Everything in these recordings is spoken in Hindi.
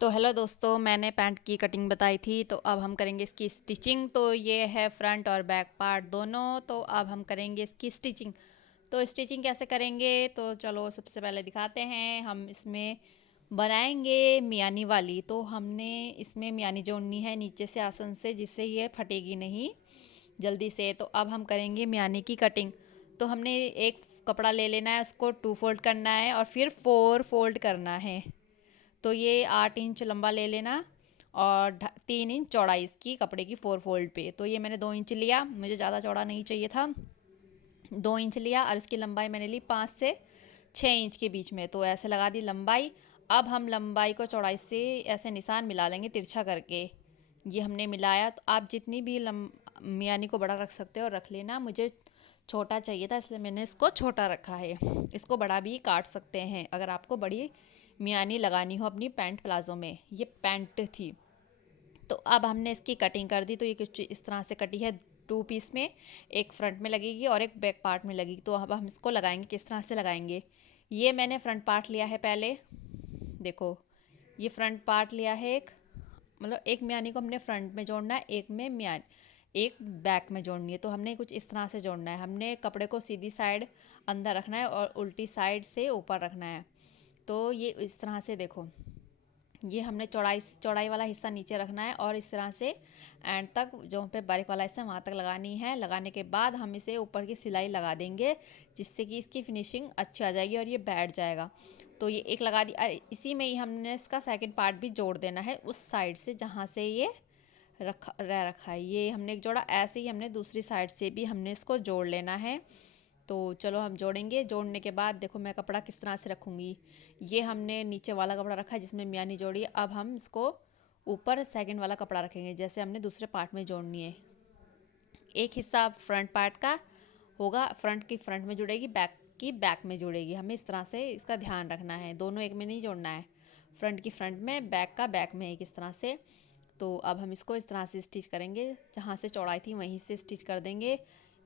तो हेलो दोस्तों, मैंने पैंट की कटिंग बताई थी। तो अब हम करेंगे इसकी स्टिचिंग। तो ये है फ्रंट और बैक पार्ट दोनों। तो अब हम करेंगे इसकी स्टिचिंग। तो स्टिचिंग कैसे करेंगे, तो चलो सबसे पहले दिखाते हैं। हम इसमें बनाएंगे मियानी वाली। तो हमने इसमें मियानी जोड़नी है नीचे से आसन से, जिससे ये फटेगी नहीं जल्दी से। तो अब हम करेंगे मियानी की कटिंग। तो हमने एक कपड़ा ले लेना है, उसको 2 फोल्ड करना है और फिर 4 फोल्ड करना है। तो ये 8 इंच लंबा ले लेना और 3 इंच चौड़ाई इसकी कपड़े की 4 फोल्ड पे। तो ये मैंने 2 इंच लिया, मुझे ज़्यादा चौड़ा नहीं चाहिए था। 2 इंच लिया और इसकी लंबाई मैंने ली 5 से 6 इंच के बीच में। तो ऐसे लगा दी लंबाई। अब हम लंबाई को चौड़ाई से ऐसे निशान मिला लेंगे तिरछा करके। ये हमने मिलाया। तो आप जितनी भी मियानी को बड़ा रख सकते हो रख लेना। मुझे छोटा चाहिए था, इसलिए मैंने इसको छोटा रखा है। इसको बड़ा भी काट सकते हैं अगर आपको बड़ी मियानी लगानी हो अपनी पैंट प्लाजो में। ये पैंट थी। तो अब हमने इसकी कटिंग कर दी। तो ये कुछ इस तरह से कटी है 2 पीस में। एक फ्रंट में लगेगी और एक बैक पार्ट में लगेगी। तो अब हम इसको लगाएंगे, किस तरह से लगाएंगे। ये मैंने फ्रंट पार्ट लिया है पहले। देखो, ये फ्रंट पार्ट लिया है एक। मतलब एक मियानी को हमने फ्रंट में जोड़ना है, एक में मियान एक बैक में जोड़नी है। तो हमने कुछ इस तरह से जोड़ना है। हमने कपड़े को सीधी साइड अंदर रखना है और उल्टी साइड से ऊपर रखना है। तो ये इस तरह से देखो, ये हमने चौड़ाई चौड़ाई वाला हिस्सा नीचे रखना है और इस तरह से एंड तक जो पे बारीक वाला हिस्सा वहाँ तक लगानी है। लगाने के बाद हम इसे ऊपर की सिलाई लगा देंगे, जिससे कि इसकी फिनिशिंग अच्छी आ जाएगी और ये बैठ जाएगा। तो ये एक लगा दी। अरे इसी में ही हमने इसका सेकंड पार्ट भी जोड़ देना है, उस साइड से जहाँ से ये रखा है। ये हमने एक जोड़ा, ऐसे ही हमने दूसरी साइड से भी हमने इसको जोड़ लेना है। तो चलो हम जोड़ेंगे। जोड़ने के बाद देखो मैं कपड़ा किस तरह से रखूँगी। ये हमने नीचे वाला कपड़ा रखा है जिसमें मियानी जोड़ी है। अब हम इसको ऊपर सेकंड वाला कपड़ा रखेंगे, जैसे हमने दूसरे पार्ट में जोड़नी है। एक हिस्सा फ्रंट पार्ट का होगा, फ्रंट की फ्रंट में जुड़ेगी, बैक की बैक में जुड़ेगी। हमें इस तरह से इसका ध्यान रखना है, दोनों एक में नहीं जोड़ना है। फ्रंट की फ्रंट में, बैक का बैक में, एक इस तरह से। तो अब हम इसको इस तरह से स्टिच करेंगे, जहाँ से चौड़ाई थी वहीं से स्टिच कर देंगे।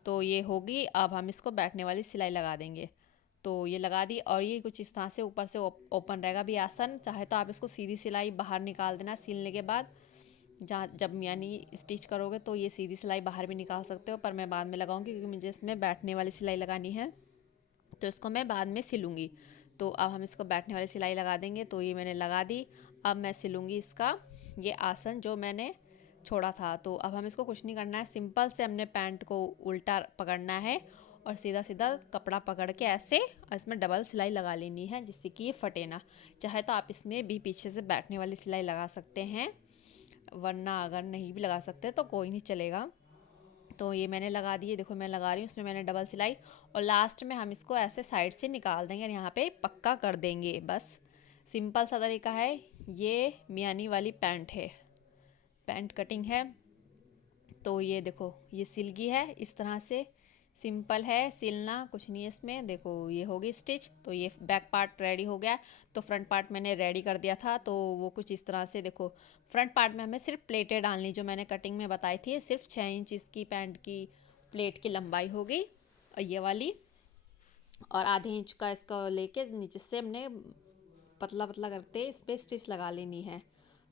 तो ये होगी। अब हम इसको बैठने वाली सिलाई लगा देंगे। तो ये लगा दी और ये कुछ इस तरह से ऊपर से ओपन रहेगा भी आसन। चाहे तो आप इसको सीधी सिलाई बाहर निकाल देना सिलने के बाद। जहाँ जब यानी स्टिच करोगे तो ये सीधी सिलाई बाहर भी निकाल सकते हो, पर मैं बाद में लगाऊंगी क्योंकि मुझे इसमें बैठने वाली सिलाई लगानी है। तो इसको मैं बाद में सिलूँगी। तो अब हम इसको बैठने वाली सिलाई लगा देंगे। तो ये मैंने लगा दी। अब मैं सिलूँगी इसका ये आसन जो मैंने छोड़ा था। तो अब हम इसको कुछ नहीं करना है, सिंपल से हमने पैंट को उल्टा पकड़ना है और सीधा सीधा कपड़ा पकड़ के ऐसे और इसमें डबल सिलाई लगा लेनी है, जिससे कि ये फटे ना। चाहे तो आप इसमें भी पीछे से बैठने वाली सिलाई लगा सकते हैं, वरना अगर नहीं भी लगा सकते तो कोई नहीं चलेगा। तो ये मैंने लगा दिए, देखो मैं लगा रही हूँ, इसमें मैंने डबल सिलाई। और लास्ट में हम इसको ऐसे साइड से निकाल देंगे और यहाँ पे पक्का कर देंगे। बस सिंपल सा तरीका है। ये मियानी वाली पैंट है, पैंट कटिंग है। तो ये देखो ये सिलगी है इस तरह से। सिंपल है, सिलना कुछ नहीं है इसमें। देखो ये होगी स्टिच। तो ये बैक पार्ट रेडी हो गया। तो फ्रंट पार्ट मैंने रेडी कर दिया था, तो वो कुछ इस तरह से देखो। फ्रंट पार्ट में हमें सिर्फ प्लेटें डालनी, जो मैंने कटिंग में बताई थी। सिर्फ 6 इंच इसकी पैंट की प्लेट की लंबाई होगी, और ये वाली। और आधे इंच का इसका लेके नीचे से हमने पतला पतला करते इस पर स्टिच लगा लेनी है।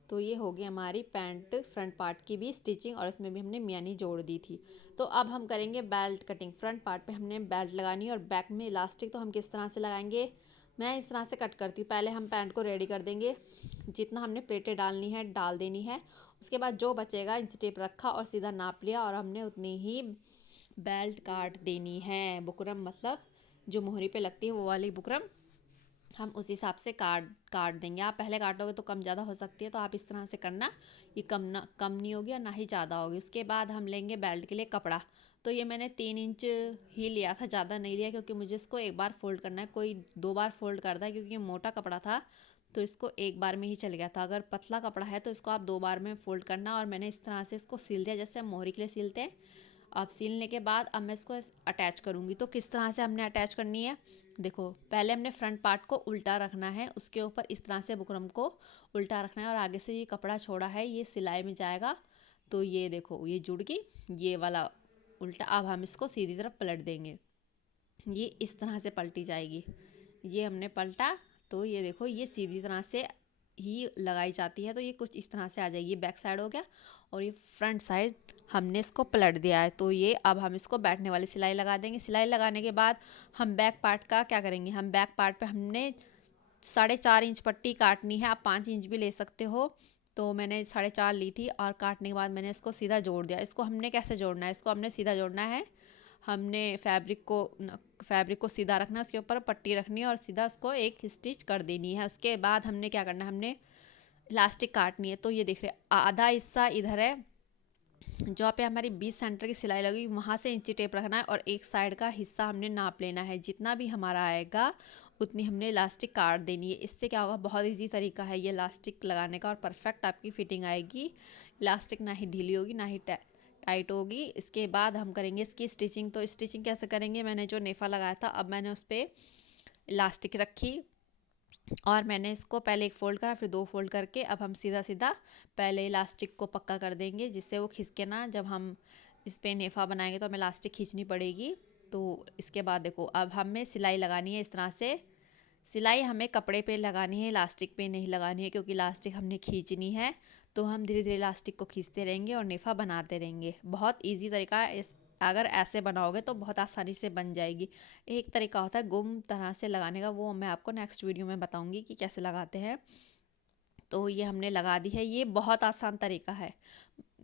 तो ये होगी हमारी पैंट फ्रंट पार्ट की भी स्टिचिंग, और इसमें भी हमने मियानी जोड़ दी थी। तो अब हम करेंगे बेल्ट कटिंग। फ्रंट पार्ट पे हमने बेल्ट लगानी है और बैक में इलास्टिक। तो हम किस तरह से लगाएंगे, मैं इस तरह से कट करती हूँ। पहले हम पैंट को रेडी कर देंगे, जितना हमने प्लेटें डालनी है डाल देनी है। उसके बाद जो बचेगा इंच टेप रखा और सीधा नाप लिया, और हमने उतनी ही बेल्ट काट देनी है। बुकरम मतलब जो मोहरी पे लगती है वो वाली बुकरम हम उस हिसाब से काट काट देंगे। आप पहले काटोगे तो कम ज़्यादा हो सकती है, तो आप इस तरह से करना। ये कम नहीं होगी और ना ही ज़्यादा होगी। उसके बाद हम लेंगे बेल्ट के लिए कपड़ा। तो ये मैंने 3 इंच ही लिया था, ज़्यादा नहीं लिया, क्योंकि मुझे इसको एक बार फोल्ड करना है। कोई 2 बार फोल्ड करता है, क्योंकि ये मोटा कपड़ा था तो इसको एक बार में ही चल गया था। अगर पतला कपड़ा है तो इसको आप 2 बार में फोल्ड करना। और मैंने इस तरह से इसको सिल दिया, जैसे हम मोहरी के लिए सिलते हैं। अब सिलने के बाद अब मैं इसको अटैच करूँगी। तो किस तरह से हमने अटैच करनी है, देखो पहले हमने फ्रंट पार्ट को उल्टा रखना है, उसके ऊपर इस तरह से बुकरम को उल्टा रखना है, और आगे से ये कपड़ा छोड़ा है ये सिलाई में जाएगा। तो ये देखो ये जुड़ गई, ये वाला उल्टा। अब हम इसको सीधी तरफ पलट देंगे, ये इस तरह से पलटी जाएगी। ये हमने पलटा। तो ये देखो ये सीधी तरह से ही लगाई जाती है। तो ये कुछ इस तरह से आ जाएगी। बैक साइड हो गया और ये फ्रंट साइड हमने इसको पलट दिया है। तो ये अब हम इसको बैठने वाली सिलाई लगा देंगे। सिलाई लगाने के बाद हम बैक पार्ट का क्या करेंगे, हम बैक पार्ट पे हमने 4.5 इंच पट्टी काटनी है। आप 5 इंच भी ले सकते हो। तो मैंने 4.5 ली थी और काटने के बाद मैंने इसको सीधा जोड़ दिया। इसको हमने कैसे जोड़ना है, इसको हमने सीधा जोड़ना है। हमने फैब्रिक को सीधा रखना है, उसके ऊपर पट्टी रखनी है और सीधा उसको एक स्टिच कर देनी है। उसके बाद हमने क्या करना है, हमने इलास्टिक काटनी है। तो ये देख रहे आधा हिस्सा इधर है, जहाँ पे हमारी 20 सेंटर की सिलाई लगी वहाँ से इंची टेप रखना है और एक साइड का हिस्सा हमने नाप लेना है। जितना भी हमारा आएगा उतनी हमने इलास्टिक काट देनी है। इससे क्या होगा, बहुत इजी तरीका है ये इलास्टिक लगाने का और परफेक्ट आपकी फिटिंग आएगी। इलास्टिक ना ही ढीली होगी ना ही टाइट होगी। इसके बाद हम करेंगे इसकी स्टिचिंग। तो स्टिचिंग कैसे करेंगे, मैंने जो नेफा लगाया था अब मैंने उस पर इलास्टिक रखी और मैंने इसको पहले एक फ़ोल्ड करा फिर 2 फोल्ड करके अब हम सीधा सीधा पहले इलास्टिक को पक्का कर देंगे, जिससे वो खिसके ना। जब हम इस पे नेफा बनाएंगे तो हमें इलास्टिक खींचनी पड़ेगी। तो इसके बाद देखो अब हमें सिलाई लगानी है इस तरह से। सिलाई हमें कपड़े पे लगानी है, इलास्टिक पे नहीं लगानी है, क्योंकि इलास्टिक हमने खींचनी है। तो हम धीरे धीरे इलास्टिक को खींचते रहेंगे और नेफा बनाते रहेंगे। बहुत ईजी तरीका है। अगर ऐसे बनाओगे तो बहुत आसानी से बन जाएगी। एक तरीका होता है गुम तरह से लगाने का, वो मैं आपको नेक्स्ट वीडियो में बताऊंगी कि कैसे लगाते हैं। तो ये हमने लगा दी है, ये बहुत आसान तरीका है।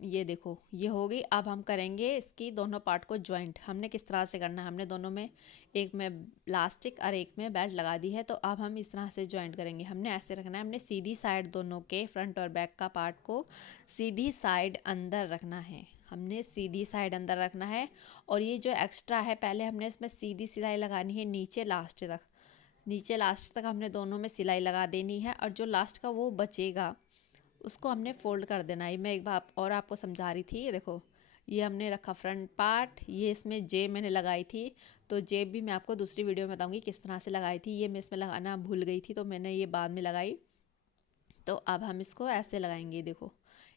ये देखो ये हो गई। अब हम करेंगे इसकी दोनों पार्ट को ज्वाइंट। हमने किस तरह से करना है, हमने दोनों में एक में इलास्टिक और एक में बेल्ट लगा दी है। तो अब हम इस तरह से ज्वाइंट करेंगे। हमने ऐसे रखना है, हमने सीधी साइड दोनों के फ्रंट और बैक का पार्ट को सीधी साइड अंदर रखना है। हमने सीधी साइड अंदर रखना है और ये जो एक्स्ट्रा है पहले हमने इसमें सीधी सिलाई लगानी है नीचे लास्ट तक। नीचे लास्ट तक हमने दोनों में सिलाई लगा देनी है और जो लास्ट का वो बचेगा उसको हमने फोल्ड कर देना है। मैं एक बार और आपको समझा रही थी। ये देखो ये हमने रखा फ्रंट पार्ट, ये इसमें जेब मैंने लगाई थी। तो जेब भी मैं आपको दूसरी वीडियो में बताऊंगी किस तरह से लगाई थी। ये मैं इसमें लगाना भूल गई थी तो मैंने ये बाद में लगाई। तो अब हम इसको ऐसे लगाएंगे। देखो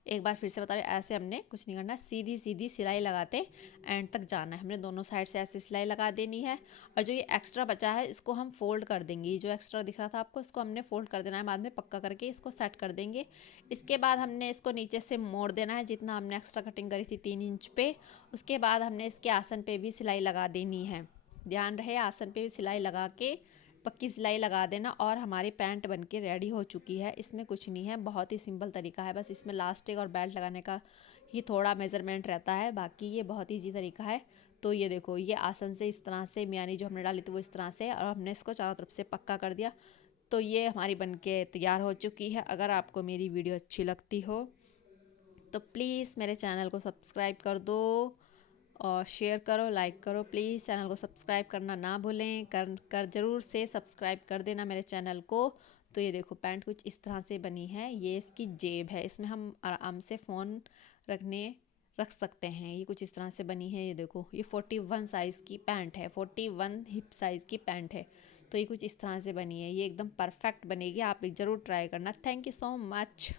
एक बार फिर से बता रहे, ऐसे हमने कुछ नहीं करना, सीधी सीधी सिलाई लगाते एंड तक जाना है। हमने दोनों साइड से ऐसे सिलाई लगा देनी है और जो ये एक्स्ट्रा बचा है इसको हम फोल्ड कर देंगे। जो एक्स्ट्रा दिख रहा था आपको इसको हमने फोल्ड कर देना है, बाद में पक्का करके इसको सेट कर देंगे। इसके बाद हमने इसको नीचे से मोड़ देना है जितना हमने एक्स्ट्रा कटिंग करी थी 3 इंच पे। उसके बाद हमने इसके आसन पे भी सिलाई लगा देनी है। ध्यान रहे आसन पे भी सिलाई लगा के पक्की सिलाई लगा देना और हमारी पैंट बनके रेडी हो चुकी है। इसमें कुछ नहीं है, बहुत ही सिंपल तरीका है। बस इसमें लास्टिक और बेल्ट लगाने का ही थोड़ा मेजरमेंट रहता है, बाकी ये बहुत ईजी तरीका है। तो ये देखो ये आसन से इस तरह से मियानी जो हमने डाली थी वो इस तरह से, और हमने इसको चारों तरफ से पक्का कर दिया। तो ये हमारी बनके तैयार हो चुकी है। अगर आपको मेरी वीडियो अच्छी लगती हो तो प्लीज़ मेरे चैनल को सब्सक्राइब कर दो और शेयर करो, लाइक करो। प्लीज़ चैनल को सब्सक्राइब करना ना भूलें, कर ज़रूर से सब्सक्राइब कर देना मेरे चैनल को। तो ये देखो पैंट कुछ इस तरह से बनी है। ये इसकी जेब है, इसमें हम आराम से फ़ोन रख सकते हैं। ये कुछ इस तरह से बनी है। ये देखो ये 41 साइज़ की पैंट है, 41 हिप साइज़ की पैंट है। तो ये कुछ इस तरह से बनी है, ये एकदम परफेक्ट बनेगी। आप ज़रूर ट्राई करना। Thank you so much.